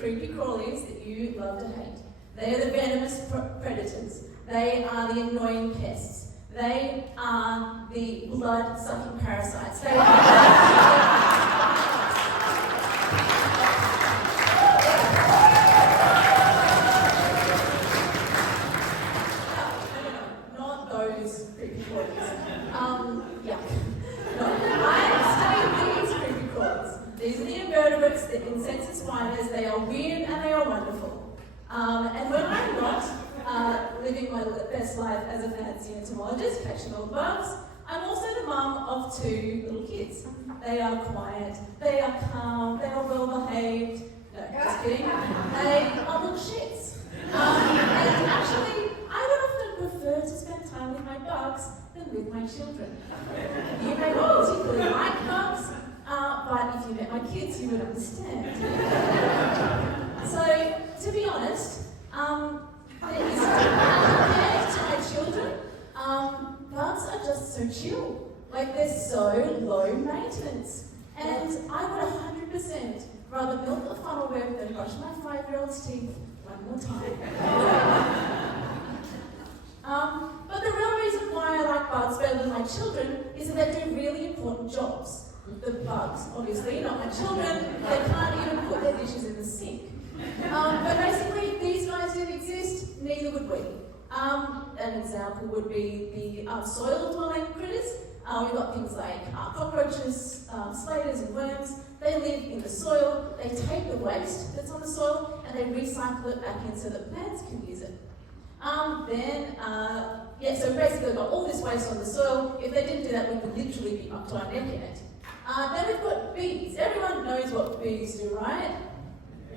creepy crawlies that you love to hate. They are the venomous predators. They are the annoying pests. They are the blood-sucking parasites. They not those creepy crawlies. Yuck. No, I'm studying these creepy crawlies. These are the invertebrates, the insects and spiders. They are weird and they are wonderful. And when I'm not living my best life as a fancy entomologist, catching all the bugs, I'm also the mum of 2 little kids. They are quiet, they are calm, they are well behaved. No, just kidding. They are little shits. And actually, I would often prefer to spend time with my bugs than with my children. You may not particularly like bugs, but if you met my kids, you would understand. So, to be honest, compared to my children, bugs are just so chill. Like, they're so low maintenance. And I would 100% rather milk a funnel web than brush my 5-year-old's teeth one more time. But the real reason why I like bugs better than my children is that they do really important jobs. The bugs, obviously, not my children. They can't even put their dishes in the sink. But basically, these guys didn't exist, neither would we. An example would be the soil-dwelling critters. We've got things like cockroaches, spiders and worms. They live in the soil, they take the waste that's on the soil, and they recycle it back in so that plants can use it. So basically we've got all this waste on the soil. If they didn't do that, we would literally be up to our neck in it. Then we've got bees. Everyone knows what bees do, right?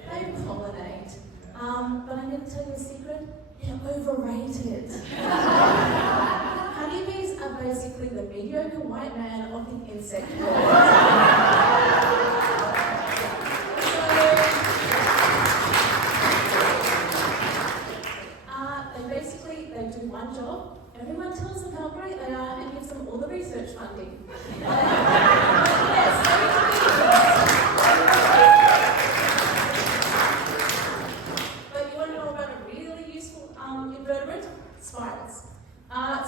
They pollinate. But I'm going to tell you a secret. They're overrated. Honeybees are basically the mediocre white man of the insect world. They do one job. Everyone tells them how great they are and gives them all the research funding. But you want to know about a really useful invertebrate? Spiders.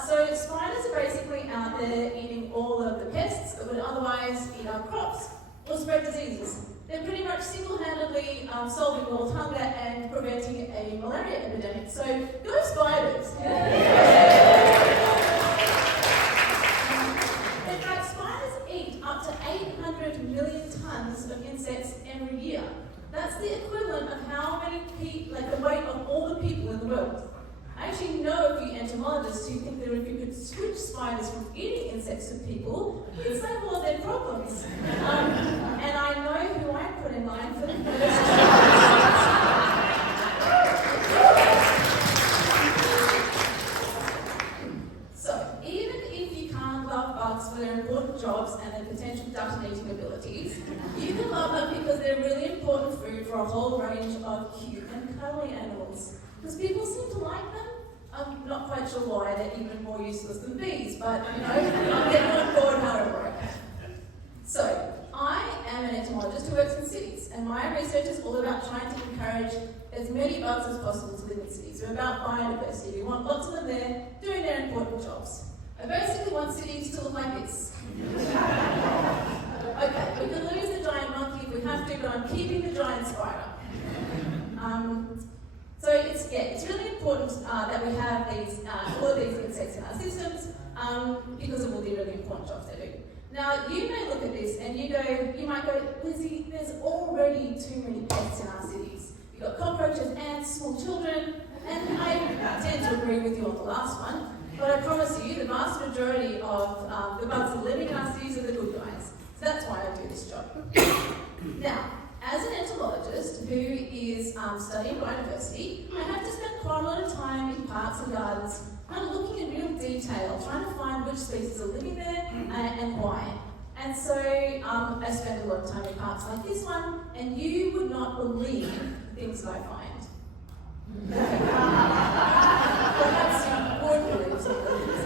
So spiders are basically out there eating all of the pests that would otherwise eat our crops or spread diseases. They're pretty much single-handedly solving world hunger and preventing a malaria epidemic. So go spiders! In fact, spiders eat up to 800 million tons of insects every year. That's the equivalent of how many the weight of all the people in the world. I actually know a few entomologists who think that if you could switch spiders from eating insects to people, it'd solve all of their problems. And I know who I put in line for the first So, even if you can't love bugs for their important jobs and their potential detonating abilities, you can love them because they're really important food for a whole range of cute and cuddly animals. Because people seem to like them. I'm not quite sure why, they're even more useless than bees, but I'm getting on board however I can. So, I am an entomologist who works in cities, and my research is all about trying to encourage as many bugs as possible to live in cities. We're about biodiversity. We want lots of them there, doing their important jobs. I basically want cities to look like this. Okay, we can lose the giant monkey if we have to, but I'm keeping the giant spider. So it's really important that we have all of these insects in our systems because of all the really important jobs they do. Now, you may look at this and you might go, Lizzy, there's already too many pests in our cities. You've got cockroaches, ants, small children, and I tend to agree with you on the last one, but I promise you the vast majority of the bugs that live in our cities are the good guys. So that's why I do this job. Now, as an entomologist who is studying biodiversity, I have to spend quite a lot of time in parks and gardens, kind of looking in real detail, trying to find which species are living there and why. And so I spend a lot of time in parks like this one, and you would not believe the things that I find. Perhaps you would believe some of the things.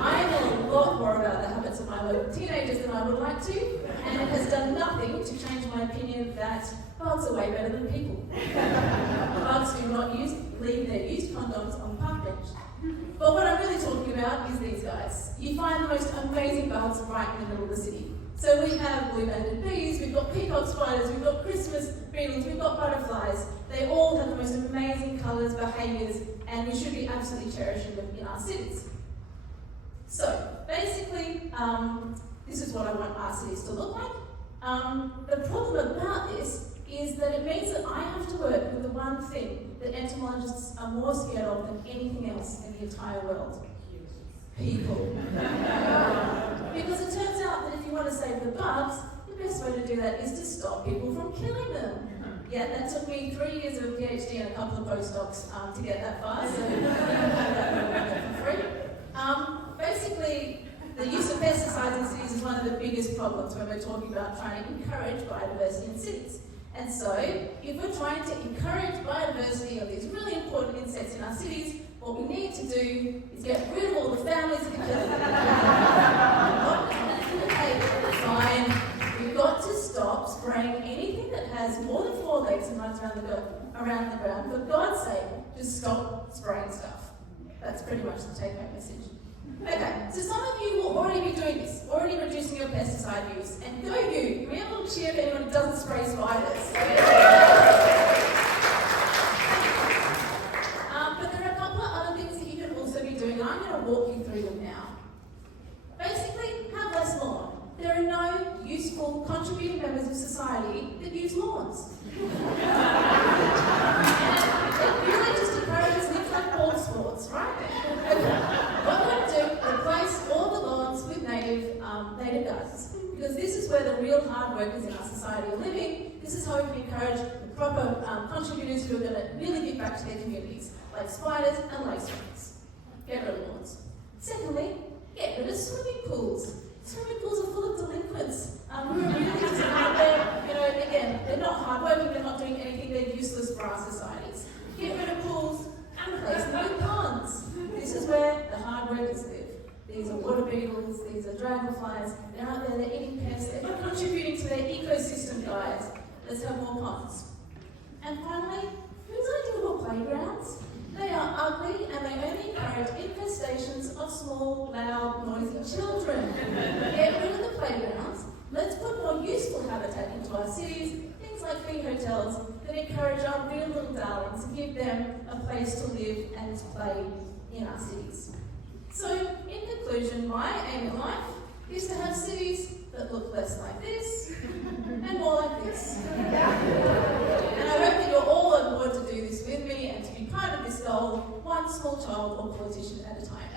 I know a lot more about the habits of my local teenagers than I would like to, and it has done nothing to change my opinion that bugs are way better than people. Bugs do not leave their used condoms on the park bench. But what I'm really talking about is these guys. You find the most amazing bugs right in the middle of the city. So we have blue-banded bees, we've got peacock spiders, we've got Christmas beetles, we've got butterflies. They all have the most amazing colours, behaviours, and we should be absolutely cherishing them in our cities. So, basically, this is what I want our cities to look like. The problem about this is that it means that I have to work with the one thing that entomologists are more scared of than anything else in the entire world. People. Because it turns out that if you want to save the bugs, the best way to do that is to stop people from killing them. Yeah, that took me 3 years of a PhD and a couple of postdocs to get that far, so you can have that for free. Basically, the use of pesticides in cities is one of the biggest problems when we're talking about trying to encourage biodiversity in cities. And so, if we're trying to encourage biodiversity of these really important insects in our cities, what we need to do is get rid of all the families that are killing them. Okay, fine. We've got to stop spraying anything that has more than 4 legs and runs around the ground. For God's sake, just stop spraying stuff. That's pretty much the take-home message. Okay, so some of you will already be doing this, already reducing your pesticide use. And go you! Can we have a little cheer if anyone doesn't spray spiders? But there are a couple of other things that you can also be doing. I'm going to walk you through them now. Basically, have less lawn. There are no useful, contributing members of society that use lawns. It really just encourages things like ball sports, right? What we're going to do, replace all the lawns with native gardens, because this is where the real hard workers in our society are living. This is how we can encourage the proper contributors who are going to really give back to their communities, like spiders and lace rats. Get rid of lawns. Secondly, get rid of swimming pools. Swimming pools are full of delinquents who are really just out there, again, they're not hardworking, they're not doing anything, they're useless for our societies. Get rid of pools and replace them with ponds. This is where the hard workers live. These are water beetles, these are dragonflies, they're out there, they're eating pests, they're not contributing to their ecosystem, guys. Let's have more ponds. And finally, whose idea were playgrounds? They are ugly and they only encourage infestations of small, loud, noisy children. Get rid of the playgrounds. Let's put more useful habitat into our cities, things like bee hotels that encourage our real little darlings and give them a place to live and to play in our cities. So, in conclusion, my aim in life is to have cities that look less like this and more like this. And I hope that you're all on board to do this with me and to be part of this goal, one small child or politician at a time.